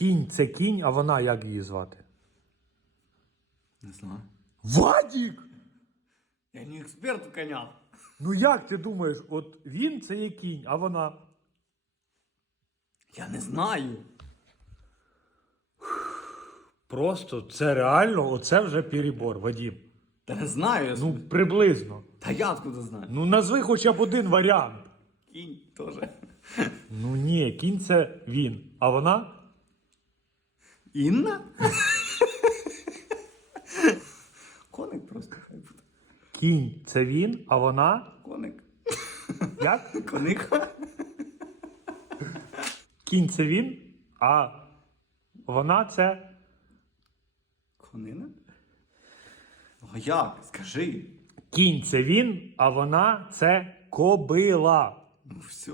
Кінь це кінь, а вона як її звати? Не знаю. Вадік! Я не експерт в конях. Ну як ти думаєш, от він це є кінь, а вона. Я не знаю. Просто це реально, оце вже перебор, Вадім. Та не знаю. Я Ну, собі. приблизно. Та я откуда знаю? Ну назви хоча б один варіант. Кінь теж. Ну ні, кінь це він. А вона? Інна? Коник просто хай буде. Кінь це він, а вона? Коник. Як? Коник. Кінь це він, а вона це. Конина? Ну а як? Скажи. Кінь це він, а вона це кобила. Ну все.